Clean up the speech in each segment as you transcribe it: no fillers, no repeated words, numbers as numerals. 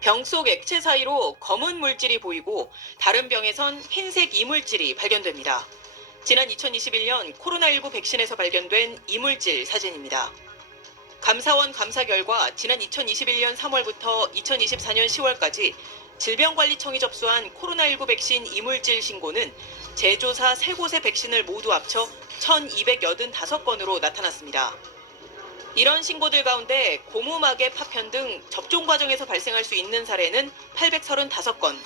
병 속 액체 사이로 검은 물질이 보이고 다른 병에선 흰색 이물질이 발견됩니다. 지난 2021년 코로나19 백신에서 발견된 이물질 사진입니다. 감사원 감사 결과 지난 2021년 3월부터 2024년 10월까지 질병관리청이 접수한 코로나19 백신 이물질 신고는 제조사 3곳의 백신을 모두 합쳐 1,285건으로 나타났습니다. 이런 신고들 가운데 고무막의 파편 등 접종 과정에서 발생할 수 있는 사례는 835건.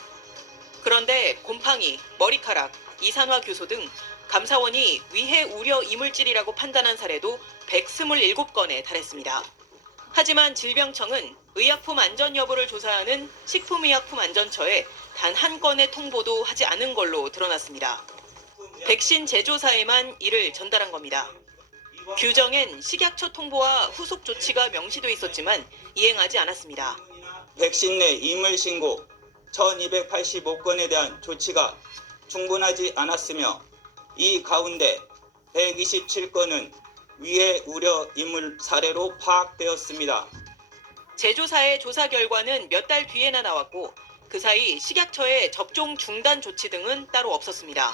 그런데 곰팡이, 머리카락, 이산화규소 등 감사원이 위해 우려 이물질이라고 판단한 사례도 127건에 달했습니다. 하지만 질병청은 의약품 안전 여부를 조사하는 식품의약품안전처에 단 한 건의 통보도 하지 않은 걸로 드러났습니다. 백신 제조사에만 이를 전달한 겁니다. 규정엔 식약처 통보와 후속 조치가 명시돼 있었지만 이행하지 않았습니다. 백신 내 이물 신고 1285건에 대한 조치가 충분하지 않았으며 이 가운데 127건은 위해 우려 이물 사례로 파악되었습니다. 제조사의 조사 결과는 몇 달 뒤에나 나왔고 그 사이 식약처의 접종 중단 조치 등은 따로 없었습니다.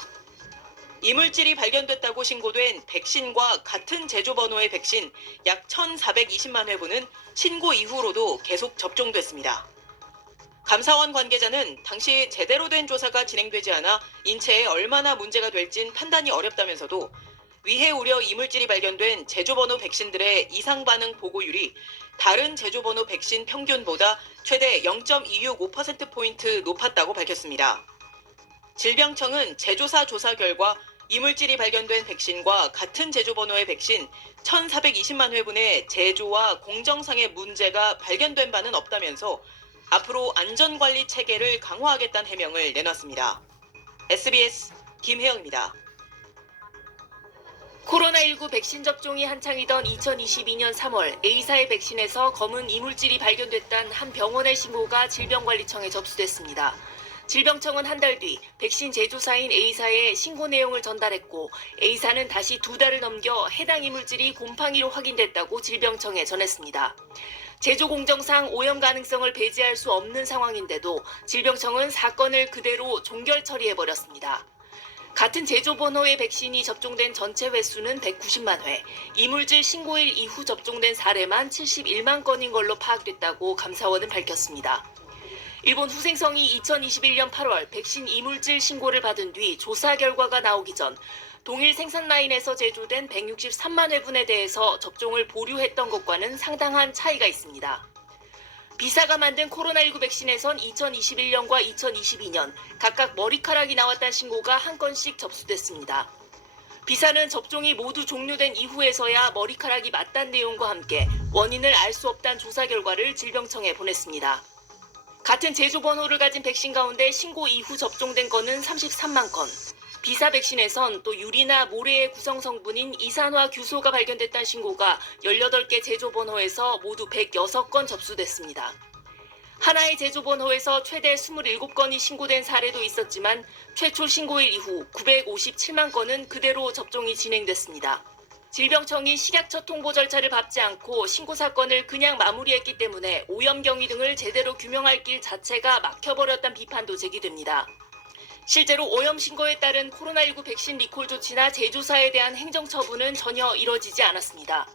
이물질이 발견됐다고 신고된 백신과 같은 제조 번호의 백신 약 1,420만 회분은 신고 이후로도 계속 접종됐습니다. 감사원 관계자는 당시 제대로 된 조사가 진행되지 않아 인체에 얼마나 문제가 될진 판단이 어렵다면서도 위해 우려 이물질이 발견된 제조 번호 백신들의 이상 반응 보고율이 다른 제조 번호 백신 평균보다 최대 0.265%포인트 높았다고 밝혔습니다. 질병청은 제조사 조사 결과 이물질이 발견된 백신과 같은 제조 번호의 백신 1,420만 회분의 제조와 공정상의 문제가 발견된 바는 없다면서 앞으로 안전관리 체계를 강화하겠다는 해명을 내놨습니다. SBS 김혜영입니다. 코로나19 백신 접종이 한창이던 2022년 3월 A사의 백신에서 검은 이물질이 발견됐다는 한 병원의 신고가 질병관리청에 접수됐습니다. 질병청은 한 달 뒤 백신 제조사인 A사에 신고 내용을 전달했고 A사는 다시 2달을 넘겨 해당 이물질이 곰팡이로 확인됐다고 질병청에 전했습니다. 제조 공정상 오염 가능성을 배제할 수 없는 상황인데도 질병청은 사건을 그대로 종결 처리해버렸습니다. 같은 제조 번호의 백신이 접종된 전체 횟수는 190만 회, 이물질 신고일 이후 접종된 사례만 71만 건인 걸로 파악됐다고 감사원은 밝혔습니다. 일본 후생성이 2021년 8월 백신 이물질 신고를 받은 뒤 조사 결과가 나오기 전 동일 생산 라인에서 제조된 163만 회분에 대해서 접종을 보류했던 것과는 상당한 차이가 있습니다. 비사가 만든 코로나19 백신에선 2021년과 2022년 각각 머리카락이 나왔다는 신고가 한 건씩 접수됐습니다. 비사는 접종이 모두 종료된 이후에서야 머리카락이 맞다는 내용과 함께 원인을 알 수 없다는 조사 결과를 질병청에 보냈습니다. 같은 제조 번호를 가진 백신 가운데 신고 이후 접종된 건은 33만 건. 비사 백신에선 또 유리나 모래의 구성 성분인 이산화규소가 발견됐다는 신고가 18개 제조 번호에서 모두 106건 접수됐습니다. 하나의 제조 번호에서 최대 27건이 신고된 사례도 있었지만 최초 신고일 이후 957만 건은 그대로 접종이 진행됐습니다. 질병청이 식약처 통보 절차를 밟지 않고 신고 사건을 그냥 마무리했기 때문에 오염 경위 등을 제대로 규명할 길 자체가 막혀버렸다는 비판도 제기됩니다. 실제로 오염 신고에 따른 코로나19 백신 리콜 조치나 제조사에 대한 행정처분은 전혀 이뤄지지 않았습니다.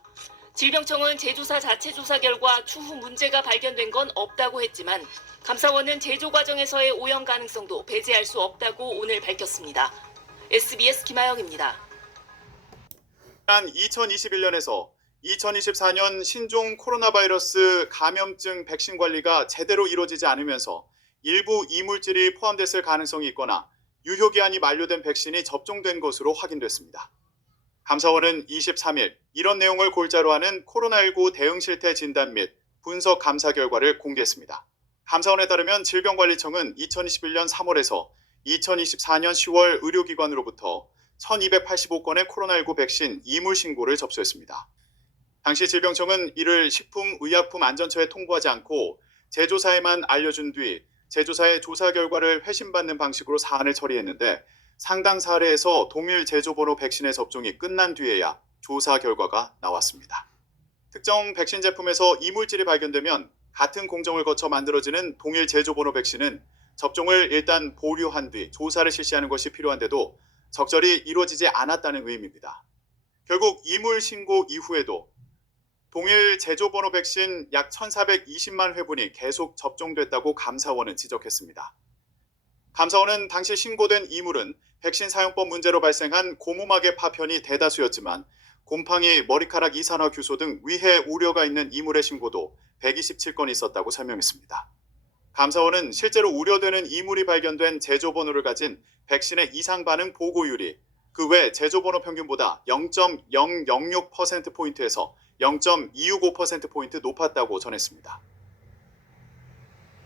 질병청은 제조사 자체 조사 결과 추후 문제가 발견된 건 없다고 했지만 감사원은 제조 과정에서의 오염 가능성도 배제할 수 없다고 오늘 밝혔습니다. SBS 김하영입니다. 지난 2021년에서 2024년 신종 코로나 바이러스 감염증 백신 관리가 제대로 이루어지지 않으면서 일부 이물질이 포함됐을 가능성이 있거나 유효기한이 만료된 백신이 접종된 것으로 확인됐습니다. 감사원은 23일 이런 내용을 골자로 하는 코로나19 대응 실태 진단 및 분석 감사 결과를 공개했습니다. 감사원에 따르면 질병관리청은 2021년 3월에서 2024년 10월 의료기관으로부터 1,285건의 코로나19 백신 이물 신고를 접수했습니다. 당시 질병청은 이를 식품의약품안전처에 통보하지 않고 제조사에만 알려준 뒤 제조사의 조사 결과를 회신받는 방식으로 사안을 처리했는데 상당 사례에서 동일 제조번호 백신의 접종이 끝난 뒤에야 조사 결과가 나왔습니다. 특정 백신 제품에서 이물질이 발견되면 같은 공정을 거쳐 만들어지는 동일 제조번호 백신은 접종을 일단 보류한 뒤 조사를 실시하는 것이 필요한데도 적절히 이루어지지 않았다는 의미입니다. 결국 이물 신고 이후에도 동일 제조번호 백신 약 1,420만 회분이 계속 접종됐다고 감사원은 지적했습니다. 감사원은 당시 신고된 이물은 백신 사용법 문제로 발생한 고무막의 파편이 대다수였지만 곰팡이, 머리카락 이산화 규소 등 위해 우려가 있는 이물의 신고도 127건 있었다고 설명했습니다. 감사원은 실제로 우려되는 이물이 발견된 제조번호를 가진 백신의 이상 반응 보고율이 그 외 제조번호 평균보다 0.006%포인트에서 0.265%포인트 높았다고 전했습니다.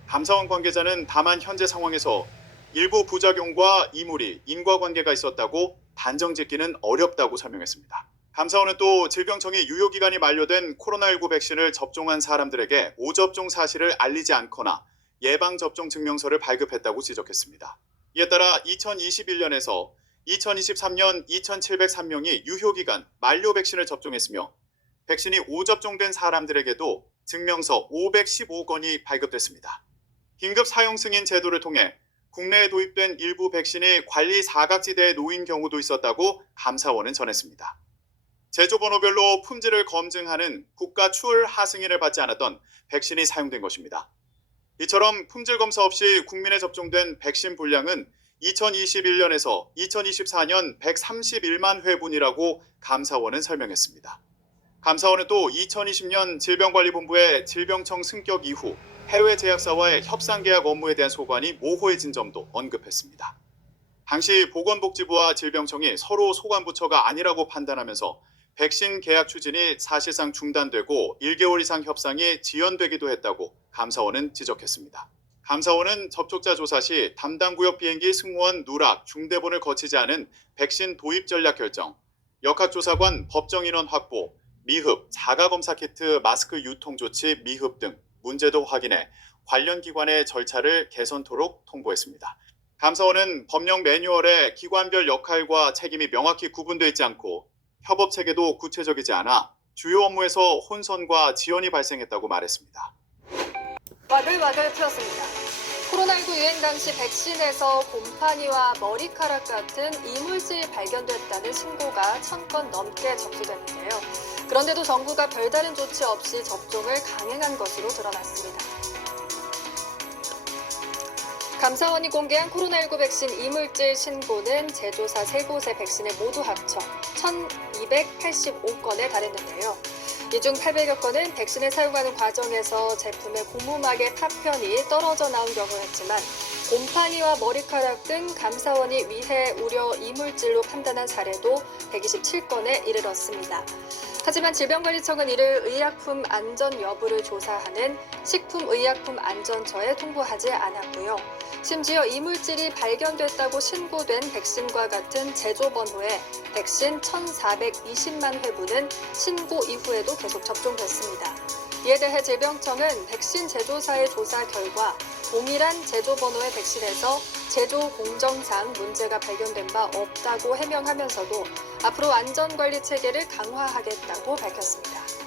감사원 관계자는 다만 현재 상황에서 일부 부작용과 이물이 인과관계가 있었다고 단정짓기는 어렵다고 설명했습니다. 감사원은 또 질병청이 유효기간이 만료된 코로나19 백신을 접종한 사람들에게 오접종 사실을 알리지 않거나 예방접종 증명서를 발급했다고 지적했습니다. 이에 따라 2021년에서 2023년 2,703명이 유효기간 만료 백신을 접종했으며 백신이 오접종된 사람들에게도 증명서 515건이 발급됐습니다. 긴급 사용 승인 제도를 통해 국내에 도입된 일부 백신이 관리 사각지대에 놓인 경우도 있었다고 감사원은 전했습니다. 제조번호별로 품질을 검증하는 국가 추울 하승인을 받지 않았던 백신이 사용된 것입니다. 이처럼 품질 검사 없이 국민에 접종된 백신 분량은 2021년에서 2024년 131만 회분이라고 감사원은 설명했습니다. 감사원은 또 2020년 질병관리본부의 질병청 승격 이후 해외 제약사와의 협상계약 업무에 대한 소관이 모호해진 점도 언급했습니다. 당시 보건복지부와 질병청이 서로 소관부처가 아니라고 판단하면서 백신 계약 추진이 사실상 중단되고 1개월 이상 협상이 지연되기도 했다고 감사원은 지적했습니다. 감사원은 접촉자 조사 시 담당 구역 비행기 승무원 누락, 중대본을 거치지 않은 백신 도입 전략 결정, 역학조사관 법정 인원 확보, 미흡, 자가검사 키트, 마스크 유통 조치 미흡 등 문제도 확인해 관련 기관의 절차를 개선토록 통보했습니다. 감사원은 법령 매뉴얼에 기관별 역할과 책임이 명확히 구분되어 있지 않고 협업 체계도 구체적이지 않아 주요 업무에서 혼선과 지연이 발생했다고 말했습니다. 와글와글 풀었습니다. 코로나19 유행 당시 백신에서 곰팡이와 머리카락 같은 이물질이 발견됐다는 신고가 1,000건 넘게 접수됐는데요. 그런데도 정부가 별다른 조치 없이 접종을 강행한 것으로 드러났습니다. 감사원이 공개한 코로나19 백신 이물질 신고는 제조사 3곳의 백신을 모두 합쳐 1,285건에 달했는데요. 이 중 800여 건은 백신을 사용하는 과정에서 제품의 고무막의 파편이 떨어져 나온 경우였지만 곰팡이와 머리카락 등 감사원이 위해 우려 이물질로 판단한 사례도 127건에 이르렀습니다. 하지만 질병관리청은 이를 의약품 안전 여부를 조사하는 식품의약품안전처에 통보하지 않았고요. 심지어 이물질이 발견됐다고 신고된 백신과 같은 제조번호의 백신 1,420만 회분은 신고 이후에도 계속 접종됐습니다. 이에 대해 질병청은 백신 제조사의 조사 결과 동일한 제조번호의 백신에서 제조 공정상 문제가 발견된 바 없다고 해명하면서도 앞으로 안전관리 체계를 강화하겠다고 밝혔습니다.